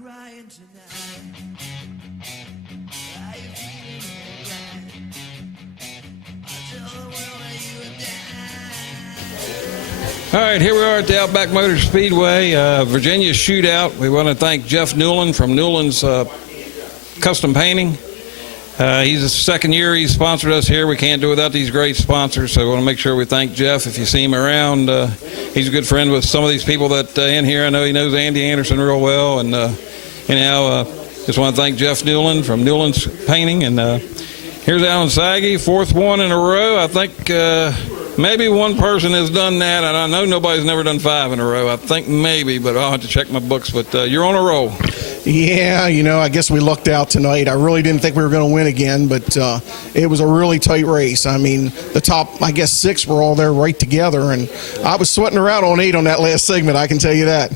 crying tonight? Are you feeling alright? I tell the world that you have died. All right, here we are at the Outback Motor Speedway, Virginia Shootout. We want to thank Jeff Newland from Newland's Custom Painting. He's the second year he's sponsored us here. We can't do without these great sponsors, so we want to make sure we thank Jeff. If you see him around, he's a good friend with some of these people that in here. I know he knows Andy Anderson real well, and anyhow, just want to thank Jeff Newland from Newland's Painting. And here's Alan Saggy, fourth one in a row. I think maybe one person has done that, and I know nobody's never done 5 in a row. I think maybe, but I'll have to check my books. But you're on a roll. Yeah, I guess we lucked out tonight. I really didn't think we were going to win again, but it was a really tight race. I mean, the top, I guess, 6 were all there right together, and I was sweating around on 8 on that last segment, I can tell you that.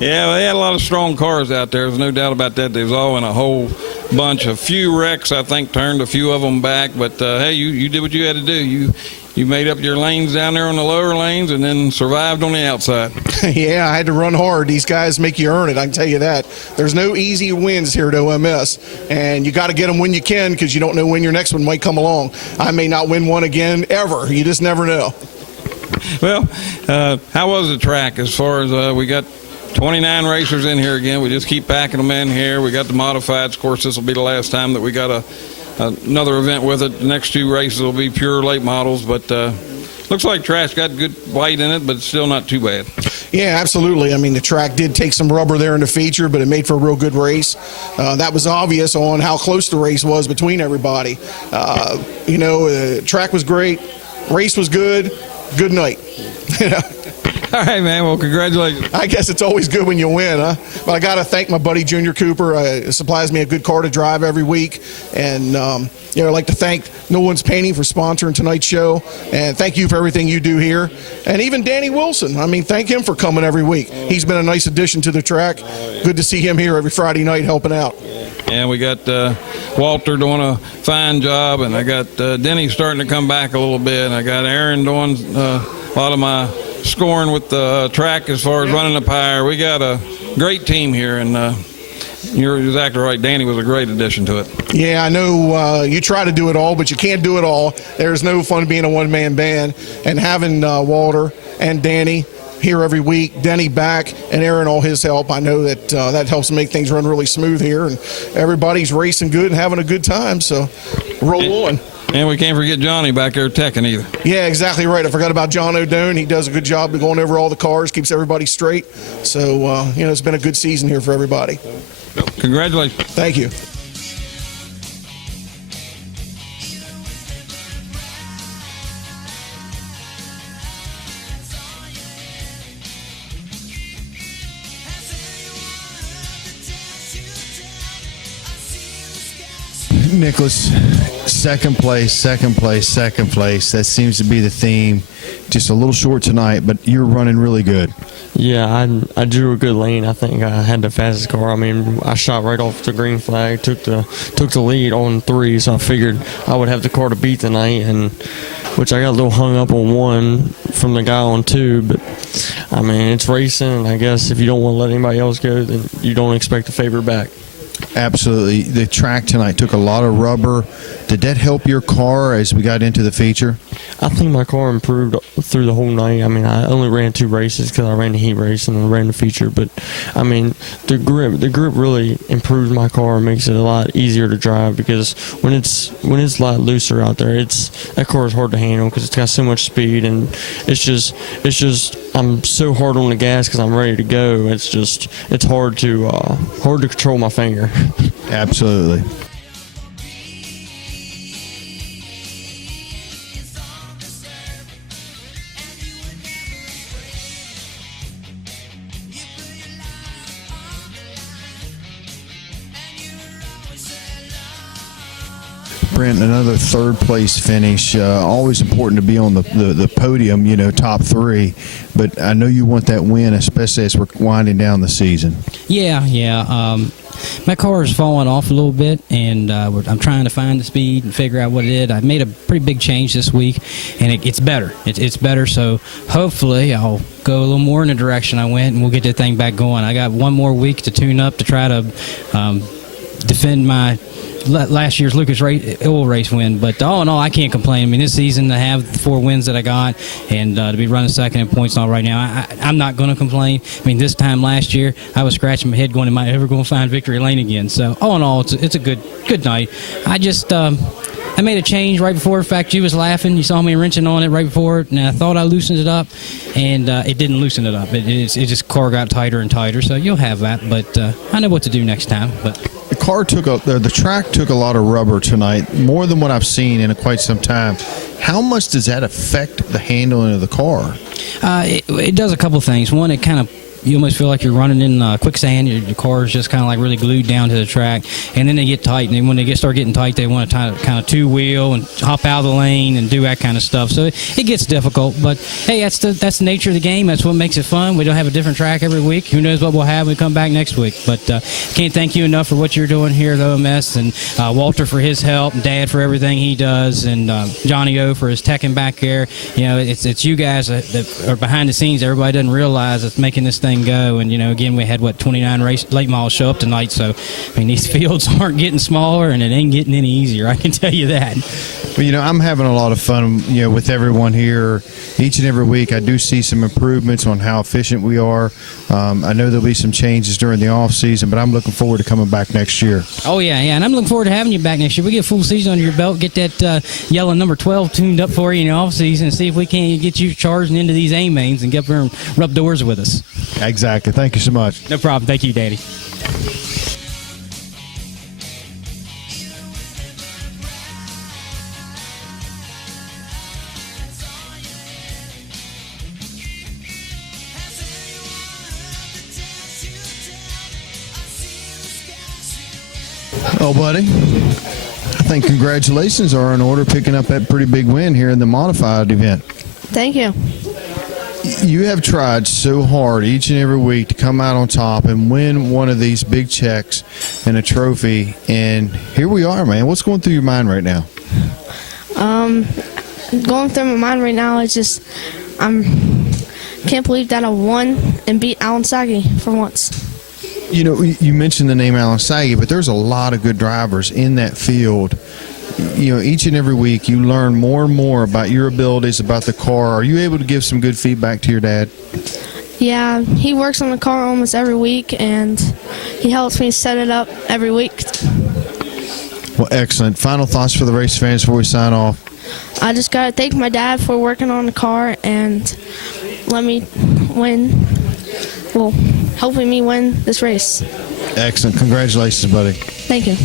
Yeah, well, they had a lot of strong cars out there. There's no doubt about that. They was all in a whole bunch. A few wrecks, I think, turned a few of them back, but hey, you did what you had to do. You made up your lanes down there on the lower lanes and then survived on the outside. Yeah, I had to run hard. These guys make you earn it, I can tell you that. There's no easy wins here at OMS, and you got to get them when you can because you don't know when your next one might come along. I may not win one again ever. You just never know. Well, how was the track as far as we got 29 racers in here again? We just keep packing them in here. We got the modifieds. Of course, this will be the last time that we got another event with it. The next 2 races will be pure late models, but looks like track's got good white in it, but it's still not too bad. Yeah, absolutely. I mean, the track did take some rubber there in the feature, but it made for a real good race. That was obvious on how close the race was between everybody. Track was great. Race was good. Good night. All right, man. Well, congratulations. I guess it's always good when you win, huh? But I got to thank my buddy Junior Cooper. He supplies me a good car to drive every week. And, I'd like to thank Newland's Painting for sponsoring tonight's show. And thank you for everything you do here. And even Danny Wilson. I mean, thank him for coming every week. He's been a nice addition to the track. Good to see him here every Friday night helping out. And we got Walter doing a fine job. And I got Denny starting to come back a little bit. And I got Aaron doing a lot of my scoring with the track as far as running the pyre. We got a great team here, and you're exactly right. Danny was a great addition to it. Yeah, I know you try to do it all, but you can't do it all. There's no fun being a one-man band, and having Walter and Danny here every week, Denny back, and Aaron all his help. I know that that helps make things run really smooth here, and everybody's racing good and having a good time, so roll on. And we can't forget Johnny back there teching either. Yeah, exactly right. I forgot about John O'Done. He does a good job of going over all the cars, keeps everybody straight. So, it's been a good season here for everybody. Congratulations. Thank you. Nicholas, second place. That seems to be the theme. Just a little short tonight, but you're running really good. Yeah, I drew a good lane. I think I had the fastest car. I mean, I shot right off the green flag, took the lead on 3, so I figured I would have the car to beat tonight, and which I got a little hung up on 1 from the guy on 2. But I mean, it's racing, and I guess if you don't want to let anybody else go, then you don't expect a favor back. Absolutely. The track tonight took a lot of rubber. Did that help your car as we got into the feature? I think my car improved through the whole night. I mean, I only ran 2 races because I ran the heat race and I ran the feature. But, I mean, the grip really improves my car and makes it a lot easier to drive because when it's a lot looser out there, that car is hard to handle because it's got so much speed, and it's just I'm so hard on the gas because I'm ready to go. It's hard to control my finger. Absolutely. Brent, another third place finish. Always important to be on the podium, top 3. But I know you want that win, especially as we're winding down the season. Yeah. my car is falling off a little bit, and I'm trying to find the speed and figure out what it is. I made a pretty big change this week, and it's better. It's better, so hopefully I'll go a little more in the direction I went, and we'll get that thing back going. I got one more week to tune up to try to defend my last year's Lucas Oil Race win, but all in all, I can't complain. I mean, this season to have the 4 wins that I got and to be running second in points and all right now, I'm not going to complain. I mean, this time last year, I was scratching my head going, am I ever going to find victory lane again? So all in all, it's a good night. I just I made a change right before. In fact, you was laughing. You saw me wrenching on it right before it, and I thought I loosened it up, and it didn't loosen it up. It just car got tighter and tighter. So you'll have that, but I know what to do next time. But the track took a lot of rubber tonight, more than what I've seen in quite some time. How much does that affect the handling of the car? It does a couple things. One, it kind of, you almost feel like you're running in quicksand. Your car is just kind of like really glued down to the track, and then they get tight. And then when they start getting tight, they want to kind of two-wheel and hop out of the lane and do that kind of stuff. So it gets difficult. But hey, that's the nature of the game. That's what makes it fun. We don't have a different track every week. Who knows what we'll have when we come back next week? But can't thank you enough for what you're doing here at OMS, and Walter for his help, and Dad for everything he does, and Johnny O for his teching back there. You know, it's you guys that are behind the scenes. Everybody doesn't realize that's making this thing go. And again, we had 29 late models show up tonight, so I mean, these fields aren't getting smaller, and it ain't getting any easier, I can tell you that. Well, I'm having a lot of fun with everyone here each and every week. I do see some improvements on how efficient we are. I know there'll be some changes during the off season, but I'm looking forward to coming back next year. Oh yeah, and I'm looking forward to having you back next year. We get a full season under your belt, get that yellow number 12 tuned up for you in the off season, and see if we can't get you charging into these A mains and get up there and rub doors with us. Exactly. Thank you so much. No problem. Thank you, Daddy. Oh, buddy, I think congratulations are in order, picking up that pretty big win here in the modified event. Thank you. You have tried so hard each and every week to come out on top and win one of these big checks and a trophy, and here we are, man. What's going through your mind right now? Going through my mind right now is just can't believe that I won and beat Alan Saggy for once. You mentioned the name Alan Saggy, but there's a lot of good drivers in that field. Each and every week you learn more and more about your abilities, about the car. Are you able to give some good feedback to your dad? Yeah, he works on the car almost every week, and he helps me set it up every week. Well, excellent. Final thoughts for the race fans before we sign off? I just got to thank my dad for working on the car and let me win. Well, helping me win this race. Excellent. Congratulations, buddy. Thank you.